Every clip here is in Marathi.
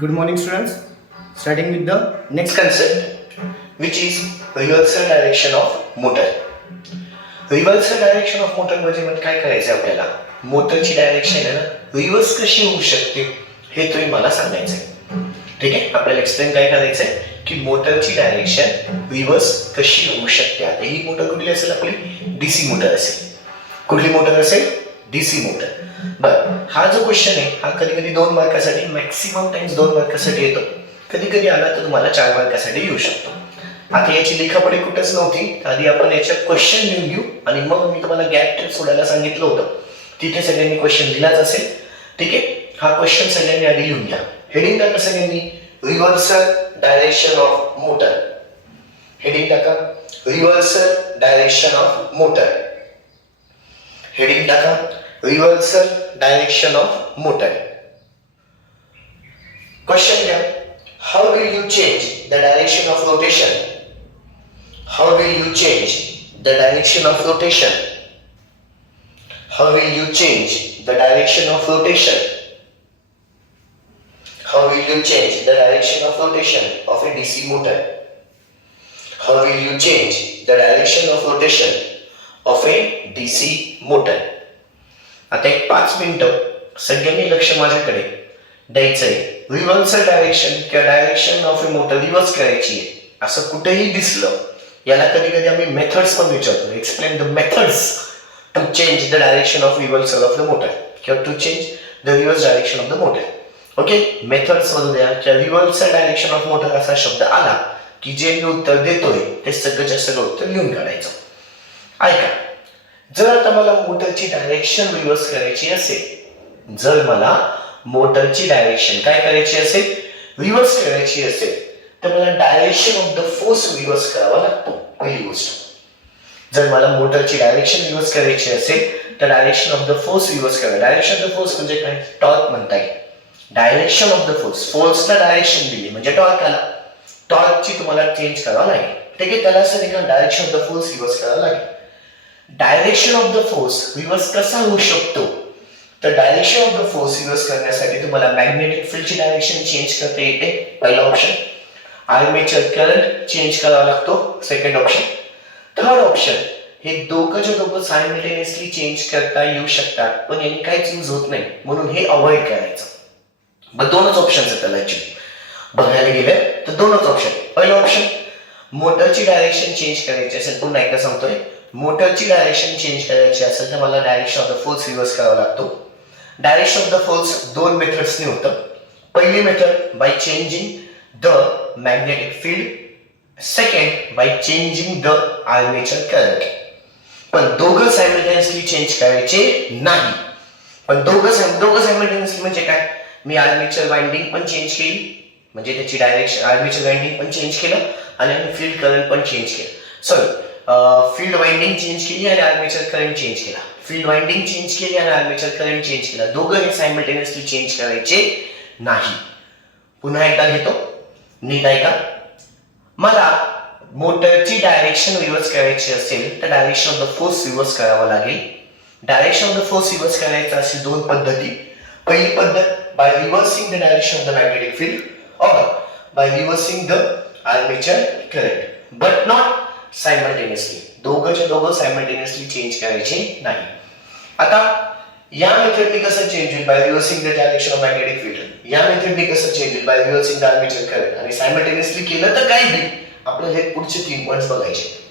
Good morning, students. Starting with the next concept, which is reversal direction of motor. Reversal direction of motor म्हणजे काय करायचं आपल्याला? मोटरची डायरेक्शन आहे ना, रिव्हर्स कशी होऊ शकते हे तुम्ही मला सांगायचंय. ठीक आहे, आपल्याला एक्सप्लेन काय करायचंय की मोटरची डायरेक्शन रिव्हर्स कशी होऊ शकते. आता ही मोटर कुठली असेल? आपली डीसी मोटर असेल. कुठली मोटर असेल? DC motor. बरं, हा जो क्वेश्चन आहे हा कधी कधी 2 मार्कासाठी, मॅक्सिमम टाइम्स 2 मार्कासाठी येतो. कधी कधी आला तर तुम्हाला 4 मार्कासाठी येऊ शकतो. आता याची लिखापडी कुठंच नव्हती, आधी आपण याच्यात क्वेश्चन लिहून घेऊ आणि मग मी तुम्हाला गॅप टेप सोडायला सांगितलं होतं, तिथे सगळ्यांनी क्वेश्चन लिहिलाच असेल. ठीक आहे, हा क्वेश्चन सगळ्यांनी आधी लिहून घ्या. हेडिंग टाका सगळ्यांनी, reversal direction of motor. Heading टाका, reversal direction of motor. Heading टाका, reversal direction of motor. Question घ्या, how will you change the direction of rotation? How will you change the direction of rotation? How will you change the direction of rotation? How will you change the direction of rotation of a DC motor? How will you change the direction of rotation of a DC motor? आता एक 5 मिनिटं सगळ्यांनी लक्ष माझ्याकडे द्यायचंय. रिव्हर्सल डायरेक्शन किंवा direction of A motor reverse करायची आहे असं कुठेही दिसलं, याला कधी कधी आम्ही मेथड्स पण विचारतो. Explain the methods to change the direction of reversal of the motor किंवा to change the reverse direction of the motor. Okay, methods मधून द्या किंवा रिव्हर्सल डायरेक्शन ऑफ मोटर असा शब्द आला की जे मी उत्तर देतोय ते सगळं सगळं उत्तर लिहून काढायचं. ऐका, जर आता मला मोटरची डायरेक्शन रिव्हर्स करायची असेल, जर मला मोटरची डायरेक्शन काय करायची असेल? रिव्हर्स करायची असेल, तर मला direction of the force reverse करावा लागतो. पहिली गोष्ट, जर मला मोटरची डायरेक्शन रिव्हर्स करायची असेल तर direction of the force reverse करा. डायरेक्शन ऑफ द फोर्स म्हणजे काय? टॉर्क म्हणता येईल. डायरेक्शन ऑफ द फोर्स, फोर्सला डायरेक्शन दिली म्हणजे टॉर्क आला. टॉर्कची तुम्हाला चेंज करावा लागेल. ठीक आहे, त्याला असं नाही direction of the force reverse करावा लागेल. Direction of the force reverse कसा होऊ शकतो? तर direction of the force reverse करण्यासाठी तुम्हाला मॅग्नेटिक फील्डची डायरेक्शन चेंज करता येते. पहिला ऑप्शन. आर्मेचर करंट चेंज करावा लागतो. Second option. थर्ड ऑप्शन, हे दोघं सायमल्टेनियसली चेंज करता येऊ शकतात पण यांनी काहीच यूज होत नाही, म्हणून हे अवॉइड करायचं. मग 2च ऑप्शन आहेत त्याला. बघायला गेलं तर 2च ऑप्शन. पहिलं ऑप्शन, मोटरची डायरेक्शन चेंज करायची असेल, पुन्हा एकदा सांगतोय, मोटरची डायरेक्शन चेंज करायची असेल तर मला direction of the force reverse करावा लागतो. डायरेक्शन ऑफ द फोर्स 2 मेथड्सनी होतं. पहिली method by changing the magnetic field, second by changing the armature current. पण दोघं सायमल्टेनियसली चेंज करायचे नाही. पण दोघं सायमल्टेनियसली म्हणजे काय? मी आर्मेचर वाइंडिंग पण चेंज केली, म्हणजे त्याची डायरेक्शन आर्मेचर वाइंडिंग पण चेंज केलं आणि फील्ड करंट पण चेंज केलं. सॉरी, फील्ड वाइंडिंग चेंज केली आणि आर्मेचर करंट चेंज केला. फील्ड वाइंडिंग चेंज केली आणि आर्मेचर करंट चेंज केला. दोघं हे सायमल्टेनियसली चेंज करायचे नाही. पुन्हा एकदा घेतो, नीट ऐका. मला मोटरची डायरेक्शन रिव्हर्स करायची असेल तर direction of the force reverse करावा लागेल. Direction of the force reverse करायचं असेल 2 पद्धती. पहिली पद्धत, by reversing the direction of the magnetic field और by reversing the armature current, but not simultaneously. दोघं सायमल्टेनियसली चेंज करायचे नाही. आता या मेथडने कसं चेंज होईल? By reversing the direction of magnetic field. या मेथडने कसं चेंज होईल? By reversing the armature current. आणि सायमल्टेनियसली केलं तर काय होईल? आपल्याला हे पुढचे 3 पॉइंट्स बघायचे.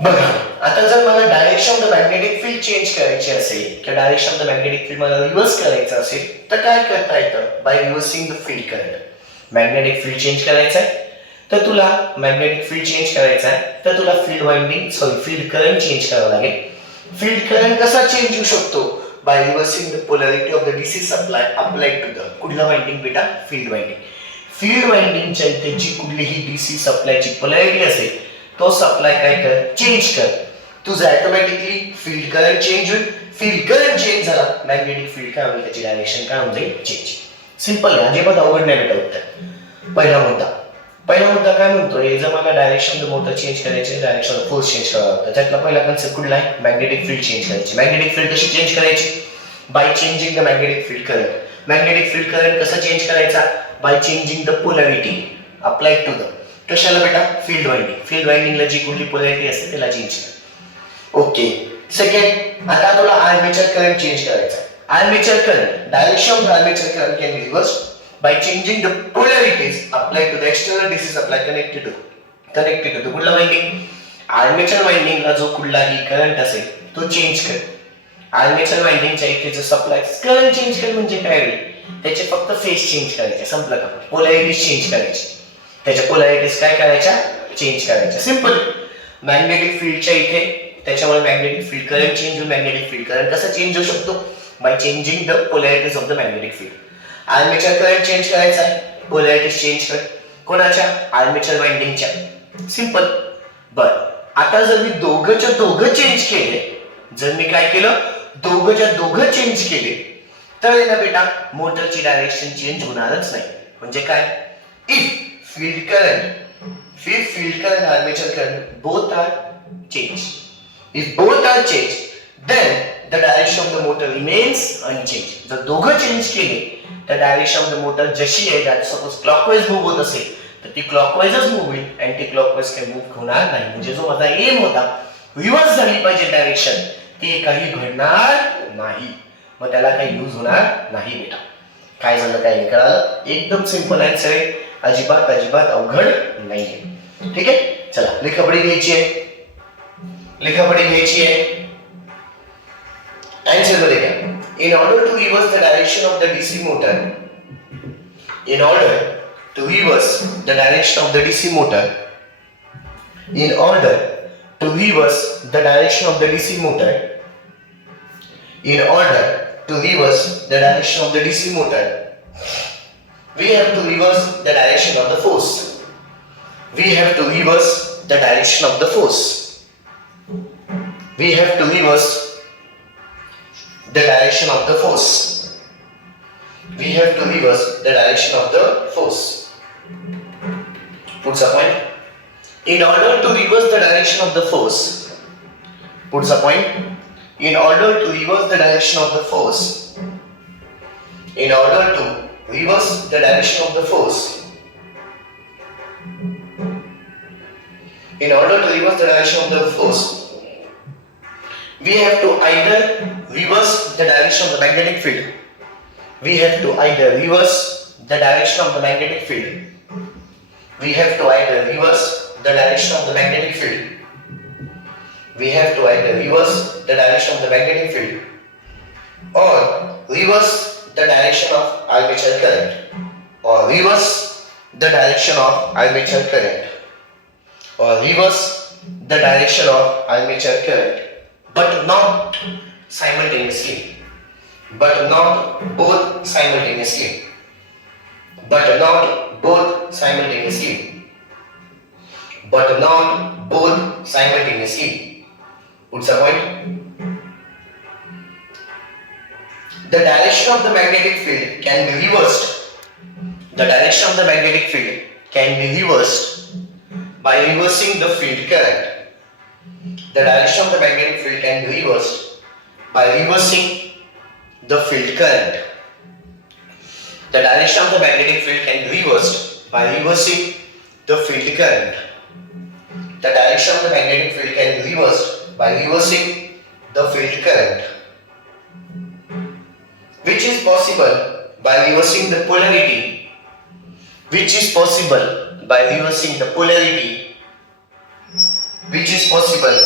बघा, आता जर मला direction of the magnetic field change करायची असेल किंवा direction of the magnetic field मला रिव्हर्स करायचं असेल तर काय करता येतं? By reversing the field current. Magnetic field change करायचं आहे तर तुला मॅग्नेटिक फील्ड चेंज करायचं आहे तर तुला फील्ड करंट चेंज करावं लागेल. फील्ड करंट कसा चेंज होऊ शकतो? By reversing the polarity of the DC supply applied to the कुठला वाइंडिंग बेटा? Field winding. फील्ड वाइंडिंगच्या त्याची कुठलीही डीसी सप्लायची पोलॅरिटी असेल तो सप्लाय काय कर? चेंज कर. तुझं ऑटोमॅटिकली फील्ड करंट चेंज होईल. फील्ड करंट चेंज झाला, मॅग्नेटिक फील्ड काय होईल? त्याची डायरेक्शन काय होऊन जाईल? चेंज. सिंपल आहे, अजिबात अवघड नाही बेटा उत्तर. पहिला मुद्दा काय म्हणतोय? जर मला direction of the motor change करायचे, डायरेक्शन ऑफ फोर्स चेंज करावा लागतं. त्यातला पहिला कन्सेप्ट कुठला आहे? मॅग्नेटिक फील्ड चेंज करायची. मॅग्नेटिक फील्ड कशी चेंज करायची? By changing the magnetic field current. Magnetic field current कसा चेंज करायचा? By changing the polarity applied to the, कशाला बेटा? Field winding. फील्ड वाइंडिंगला जी कुठली पोलॅरिटी असते त्याला चेंज कर. ओके. सेकंड, आता तुला आर्मेचर करंट चेंज करायचा. Armature current, direction of armature current can be रिव्हर्स्ड by changing the polarities applied to the external DC supply connected to कुठला वाइंडिंग? आर्मेचर वाइंडिंगला जो कुठलाही करंट असेल तो चेंज कर. आर्मेचर वाइंडिंगच्या इथे जो सप्लाय करंट चेंज कर म्हणजे काय रे? त्याचे फक्त फेज चेंज करायचे, संपलं का? पोलॅरिटीज चेंज करायची. त्याच्या पोलॅरिटीज काय करायच्या? चेंज करायच्या. सिंपल. मॅग्नेटिक फील्डच्या इथे त्याच्यामुळे मॅग्नेटिक फील्ड करंट चेंज होऊन मॅग्नेटिक फील्ड करंट कसा चेंज होऊ शकतो? By changing the polarities of the magnetic field. Armature current change करायचा आहे, पोलॅरिटीज चेंज कर. कोणाच्या? आर्मेचर वाइंडिंगच्या. सिंपल. बर, आता जर मी दोघंच्या दोघं चेंज केले, जर मी काय केलं? दोघंच्या दोघं चेंज केले, तर ना बेटा मोटरची डायरेक्शन चेंज होणारच नाही. म्हणजे काय? If field current armature current both are change, if both are change, then the direction of the motor remains unchanged. जर दोघं चेंज केले तर डायरेक्शन ऑफ द मोटर जशी आहे, त्यात सपोज क्लॉकवाईज मूव्ह होत असेल तर ती क्लॉकवाईजच मूव्ह होईल, अँटी क्लॉकवाईज काही मूव्ह होणार नाही. म्हणजे जो माझा एम होता रिव्हर्स झाली पाहिजे डायरेक्शन, ते काही घडणार नाही, मग त्याला काही यूज होणार नाही बेटा. काय झालं काय कळालं? एकदम सिंपल आन्सर आहे, अजिबात अजिबात अवघड नाहीये. ठीक आहे, चला लिखापडी घ्यायची आहे. लिखापडी घ्यायची आहे. आन्सर मध्ये घ्या. In order to reverse the direction of the DC motor, in order to reverse the direction of the DC motor, in order to reverse the direction of the DC motor, in order to reverse the direction of the DC motor, we have to reverse the direction of the force. We have to reverse the direction of the force. We have to reverse the direction of the force. We have to reverse the direction of the force. Puts a point. In order to reverse the direction of the force. Puts a point. In order to reverse the direction of the force. In order to reverse the direction of the force. In order to reverse the direction of the force, we have to either reverse the direction of the magnetic field. We have to either reverse the direction of the magnetic field. We have to either reverse the direction of the magnetic field. We have to either reverse the direction of the magnetic field or reverse the direction of armature current, or reverse the direction of armature current, or reverse the direction of armature current. But not simultaneously. But not both simultaneously. But not both simultaneously. But not both simultaneously. What's the point? The direction of the magnetic field can be reversed. The direction of the magnetic field can be reversed by reversing the field current. The direction of the magnetic field can be reversed by reversing the field current. The direction of the magnetic field can be reversed by reversing the field current. The direction of the magnetic field can be reversed by reversing the field current, which is possible by reversing the polarity. Which is possible by reversing the polarity. Which is possible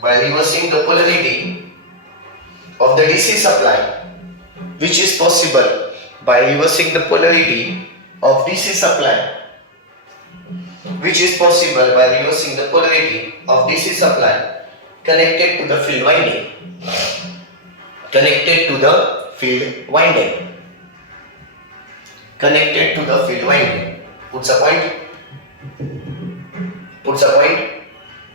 by reversing the polarity of the DC supply, which is possible by reversing the polarity of DC supply, which is possible by reversing the polarity of DC supply connected to the field winding, connected to the field winding, connected to the field winding. Puts a point. Puts a point.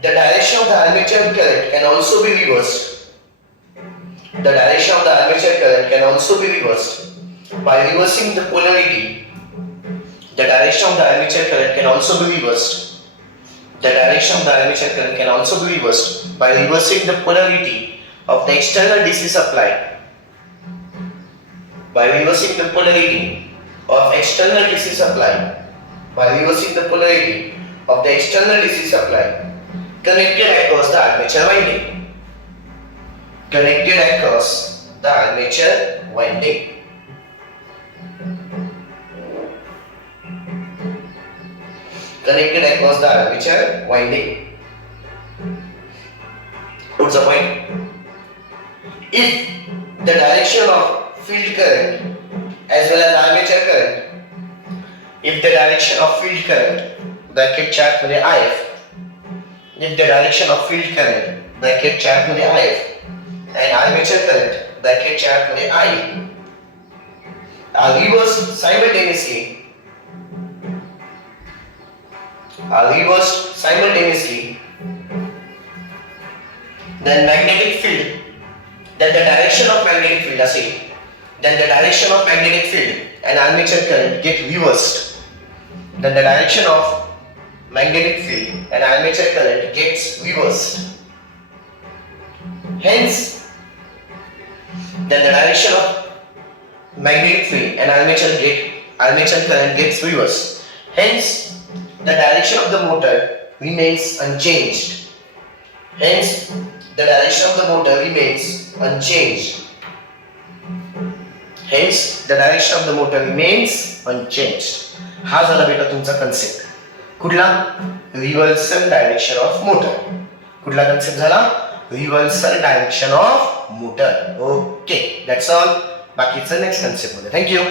The direction of the armature current can also be reversed. The direction of the armature current can also be reversed by reversing the polarity. The direction of the armature current can also be reversed. The direction of the armature current can also be reversed by reversing the polarity of the external DC supply. by reversing the polarity of external DC supply, connected across the armature winding. Connected across the armature winding. Connected across the armature winding. What's the point? If the direction of field current as well as armature current, if the direction of field current bracket chart मध्ये IF, if the direction of field current bracket chart मध्ये IF and armature current bracket chart मध्ये I are reversed simultaneously, then the direction of magnetic field and armature current get reversed. Then the direction of magnetic field and armature current gets reversed. Hence, then the direction of magnetic field and armature current gets reversed. Hence, the direction of the motor remains unchanged. Hence, the direction of the motor remains unchanged. हा झाला बेटा तुमचा कन्सेप्ट. कुठला? Reversal direction of motor. कुठला कन्सेप्ट झाला? Reversal direction of motor. Okay, that's all. बाकीचं नेक्स्ट कन्सेप्ट मध्ये. थँक्यू.